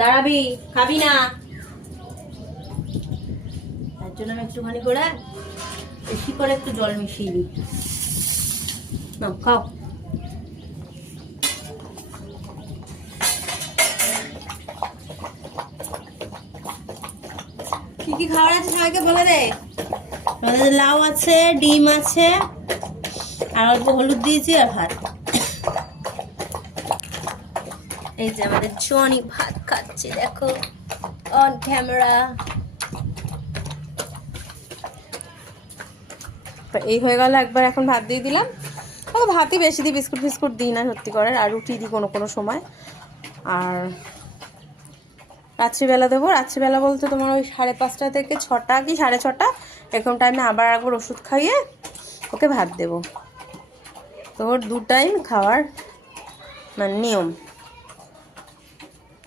দাঁড়াবি, খাবি না, তার জন্য আমি একটুখানি করে বেশি করে একটু জল মিশিয়ে দিই। নাও খাও। কি কি খাবার আছে সবাইকে বলে দে। আমাদের লাউ আছে, ডিম আছে, আর অল্প হলুদ দিয়েছি, আর ভাত। এই যে আমাদের জনি ভাত খাচ্ছে, দেখো অন ক্যামেরা। এই হয়ে গেল একবার, এখন ভাত দিয়ে দিলাম। ও ভাতই বেশি দিই, বিস্কুট ফিস্কুট দিই না সত্যি করে, আর রুটি দিই কোনো কোনো সময়। আর রাত্রিবেলা দেবো, রাত্রিবেলা বলতে তোমার ওই 5:30 থেকে 6টা কি 6:30 এরকম টাইমে আবার একবার ওষুধ খাইয়ে ওকে ভাত দেবো। তো ওর 2 টাইম খাওয়ার মানে নিয়ম।